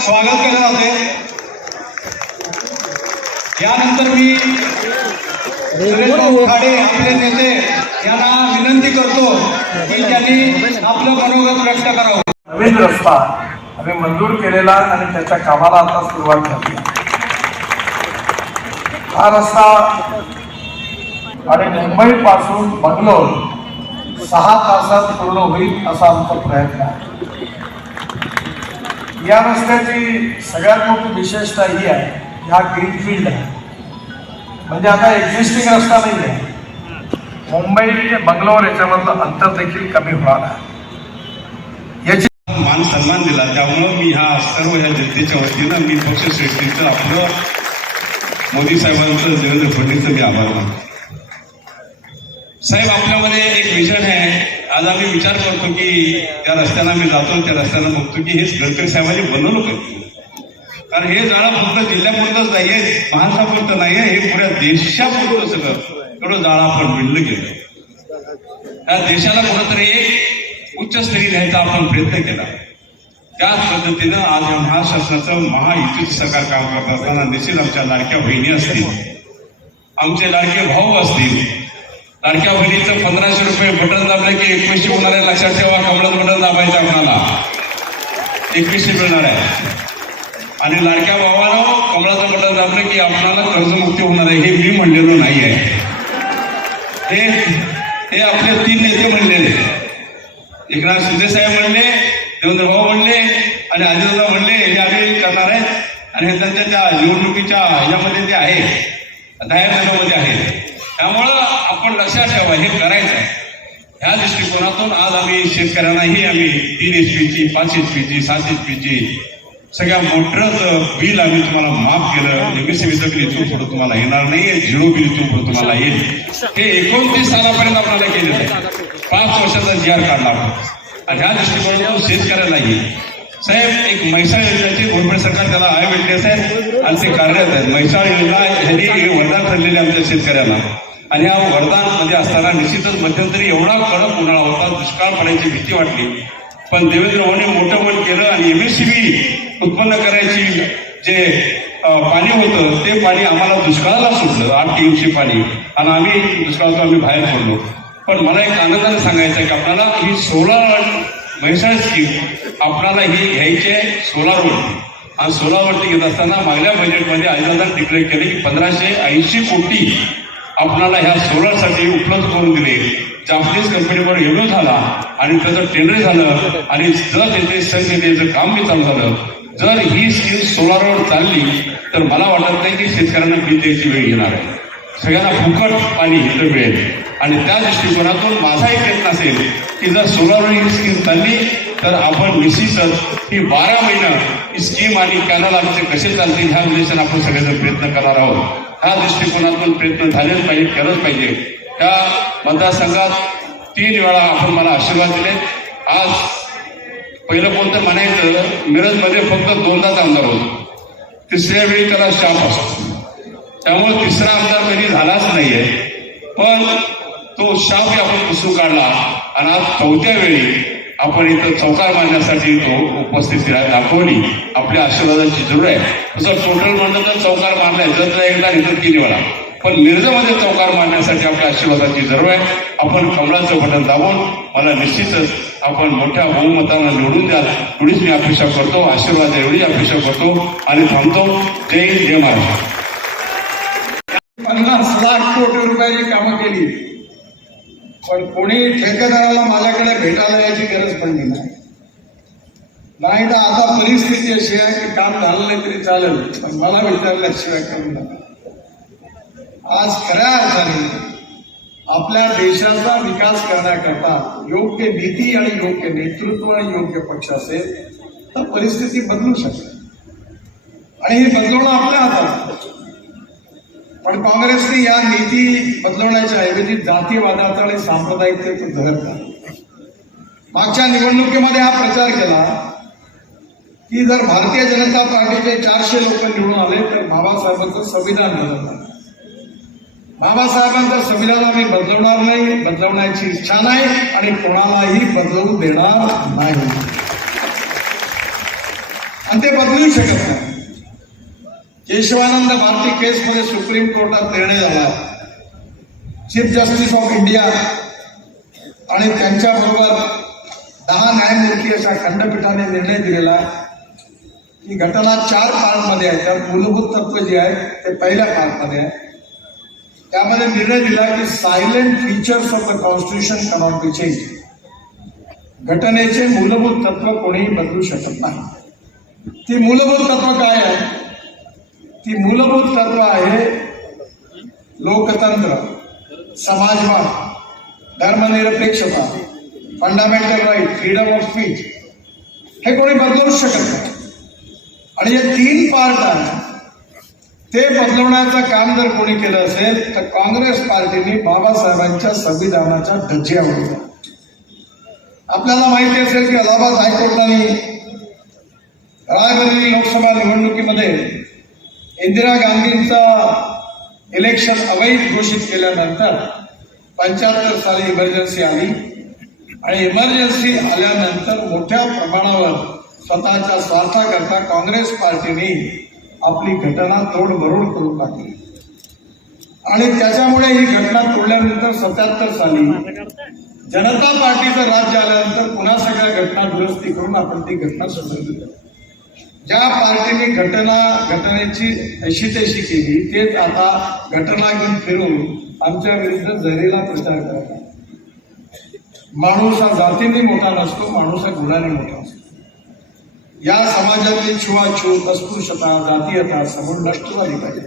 स्वागत केले जाते। यानंतर मी खाडे आपले नेते यांना विनंती करतो की त्यांनी आपलं मनोगत व्यक्त करावं। नवीन रस्ता आम्ही मंजूर केलेला आणि त्याच्या कामाला आता सुरुवात झाली। हा रस्ता आणि मुंबई पासून बंगलोर 6 तासात पूर्ण होईल असा आमचा प्रयत्न आहे। या रस्त्याची सगळ्यात मोठी विशेषता ही आहे, हा ग्रीनफील्ड आहे, म्हणजे आता एक्झिस्टिंग रस्ता नाही आहे। मुंबई ते बंगलोर याच्यामधलं अंतर देखील कमी होणार आहे। याची मान सन्मान दिला, त्यामुळं मी ह्या सर्व ह्या जनतेच्या वतीनं मी पक्षश्रेष्ठीचं आपलं मोदी साहेबांचं देवेंद्र फडणवीसचं मी आभार मानतो। साहेब, आपल्यामध्ये एक विजन आहे। आज आम्ही विचार करतो की त्या रस्त्याला मी जातो, त्या रस्त्याला बघतो की हेच गडकरी साहेबांनी बनवलं पाहिजे, कारण हे जाळं फक्त जिल्ह्यापुरतंच नाहीये, महाराष्ट्रापुरतं नाहीये, हे पुऱ्या देशापुरतं सगळं एवढं जाळं आपण विणलं गेलं। त्या देशाला कुठंतरी एक उच्चस्तरीय न्यायचा आपण प्रयत्न केला। त्याच पद्धतीनं आज या महाशासनाचं महायुतीचं सरकार काम करत असताना निश्चित आमच्या लाडक्या बहिणी असतील, आमचे लाडके भाऊ असतील, लाडक्या बहिणीचं 1500 रुपये बटन दाबले की 2100 होणार आहे। लक्षात ठेवा, कमळाचं बटन दाबायचं आपल्याला 2100 मिळणार आहे। आणि लाडक्या भावानं कमळाचं बटन दाबलं की आपल्याला कर्जमुक्ती होणार आहे। हे मी म्हणलेलो नाही आहे, हे आपले 3 नेते म्हणलेले, एकनाथ शिंदे साहेब म्हणले, देवेंद्र भाऊ म्हणले आणि अजितदादा म्हणले, हे आम्ही करणार आहेत। आणि हे त्यांच्या त्या निवडणुकीच्या ह्याच्यामध्ये ते आहे, दायऱ्यामध्ये आहे। त्यामुळं आपण लक्षात ठेवा, हे करायचं आहे। ह्या दृष्टिकोनातून आज आम्ही शेतकऱ्यांनाही आम्ही 3 HP ची, 5 HP ची, 7 HP ची सगळ्या मोटरचं बिल आम्ही तुम्हाला माफ केलं। MSMEचं बिल इथून पुढे तुम्हाला येणार नाहीये, 0 बिल इथून पुढे तुम्हाला येईल। हे 29 सालापर्यंत आपल्याला केलेलं आहे, 5 वर्षाचा GR काढला आपण। आणि ह्या दृष्टिकोनातून शेतकऱ्यालाही साहेब एक म्हैसाळ योजनेची गव्हर्नमेंट सरकार त्याला आय विटनेस आहे आणि ते कार्यरत आहेत। म्हैसाळ योजना ह्यांनी वरदान ठरलेले आमच्या शेतकऱ्यांना, आणि या वरदान मध्ये असताना निश्चितच मध्यंतरी एवढा कडक उन्हाळा होता, दुष्काळ पडायची भीती वाटली, पण देवेंद्र भाऊने मोठं मन केलं आणि MSCB उत्पन्न करायची जे पाणी होतं ते पाणी आम्हाला दुष्काळाला सुटलं, 8 TMC पाणी, आणि आम्ही दुष्काळातून आम्ही बाहेर पडलो। पण मला एक आनंदाने सांगायचं आहे की आपल्याला ही सोलार म्हैसाळ स्कीम आपल्याला ही घ्यायची आहे सोलारवरती, आणि सोलारवरती घेत असताना मागल्या बजेटमध्ये अजितदादांनी डिक्लेअर केले की 1580 कोटी आपल्याला ह्या सोलारसाठी उपलब्ध करून दिले। जापनीज कंपनीवर MOU झाला आणि त्याचं टेंडर झालं, आणि जर तिथे संघटनेचं काम बी चालू झालं। जर ही स्कीम सोलारवर चालली तर मला वाटत नाही की शेतकऱ्यांना बिल द्यायची वेळ येणार आहे, सगळ्यांना फुकट पाणी इथं मिळेल। आणि त्या दृष्टिकोनातून माझा एक प्रयत्न असेल की जर सोलारवर ही स्कीम चालली तर आपण निश्चितच ही 12 महिने ही स्कीम आणि कॅनल आमचे कसे चालतील ह्या उद्देशाने आपण सगळेजण प्रयत्न करणार आहोत। ह्या दृष्टिकोनातून प्रयत्न झालेच पाहिजे, केलंच पाहिजे। त्या मतदारसंघात 3 वेळा आपण मला आशीर्वाद दिले। आज पहिलं कोणतं म्हणायचं, मिरजमध्ये फक्त 2दाच आमदार होतो, तिसऱ्या वेळी त्याला शाप असतो, त्यामुळे तिसरा आमदार कधी झालाच नाहीये, पण तो शाप आपण पुसून काढला आणि आज 4थ्या वेळी आपण इथं चौकार मारण्यासाठी तो उपस्थिती दाखवली। आपल्या आशीर्वादाची जरूर आहे। तसं टोटल म्हणलं तर चौकार मारलाय, जर एकदा इथं 3 वेळा, पण मिरजमध्ये चौकार मारण्यासाठी आपल्या आशीर्वादाची जरूर आहे। आपण कमळाचं बटन दाबून मला निश्चितच आपण मोठ्या बहुमतानं निवडून द्याल एवढीच मी अपेक्षा करतो, आशीर्वाद एवढीच अपेक्षा करतो आणि थांबतो। जय हिंद, जय महाराष्ट्र। 50 लाख कोटी रुपयाची कामं केली, पण कोणी ठेकेदाराला माझ्याकडे भेटायला यायची गरज पडली नाही तर आता परिस्थिती अशी आहे की काम झालं नाही तरी चालेल, पण मला विचारल्याशिवाय करू नका। आज खऱ्या अर्थाने आपल्या देशाचा विकास करण्याकरता योग्य नीती आणि योग्य नेतृत्व आणि योग्य पक्ष असेल तर परिस्थिती बदलू शकते, आणि हे बदलवणं आपल्या हातात। पण काँग्रेसने या नीती बदलवण्याच्या ऐवजी जातीवादाचा आणि सांप्रदायिकतेचं धरता मागच्या निवडणुकीमध्ये हा प्रचार केला की जर भारतीय जनता पार्टीचे 400 लोक निवडून आले तर बाबासाहेबांचं संविधान बदलणार। बाबासाहेबांचं संविधान आम्ही बदलवणार नाही, बदलवण्याची इच्छा नाही आणि कोणालाही बदलवू देणार नाही। आणि ते बदलू शकत नाही. केशवानंद भारती केसमध्ये सुप्रीम कोर्टात निर्णय झाला. चीफ जस्टिस ऑफ इंडिया आणि त्यांच्याबरोबर 10 न्यायमूर्ती अशा खंडपीठाने निर्णय दिलेला की घटना 4 पार्टमध्ये आहे. त्यात मूलभूत तत्व जे आहे ते पहिल्या पार्टमध्ये आहे. त्यामध्ये निर्णय दिला की silent features of the constitution cannot be change. घटनेचे मूलभूत तत्व कोणीही बदलू शकत नाही. ती मूलभूत तत्व काय आहे? ती मूलभूत तत्व आहे लोकतंत्र, समाजवाद, धर्मनिरपेक्षता, fundamental right, freedom of speech. हे कोणी बदलू शकत नाही. आणि हे 3 पार्ट आहे, ते बदलवण्याचं काम जर कोणी केलं असेल तर काँग्रेस पार्टीने बाबासाहेबांच्या संविधानाच्या धज्जिया उडवल्या. आपल्याला माहिती असेल की अलाहाबाद हायकोर्टाने रायबरेली लोकसभा निवडणुकीमध्ये इंदिरा गांधींचा इलेक्शन अवैध घोषित केल्यानंतर 75 साली इमर्जन्सी आली आणि इमर्जन्सी आल्यानंतर मोठ्या प्रमाणावर स्वतःच्या स्वार्थाकरता काँग्रेस पार्टीने आपली घटना तोडमरोड करून टाकली. आणि त्याच्यामुळे ही घटना तोडल्यानंतर 77 साली जनता पार्टीचं राज्य आल्यानंतर पुन्हा सगळ्या घटना दुरुस्ती करून आपण ती घटना सोडवली. ज्या पार्टीने घटनेची अशी तशी केली तेच आता घटना घेऊन फिरून आमच्या विरुद्ध जहरीला प्रचार करतात. माणूस हा जातीने मोठा नसतो, माणूस हा गुणाने मोठा असतो. या समाजातली छुआछूत, अस्पृश्यता, जातीयता समोर नष्ट झाली पाहिजे.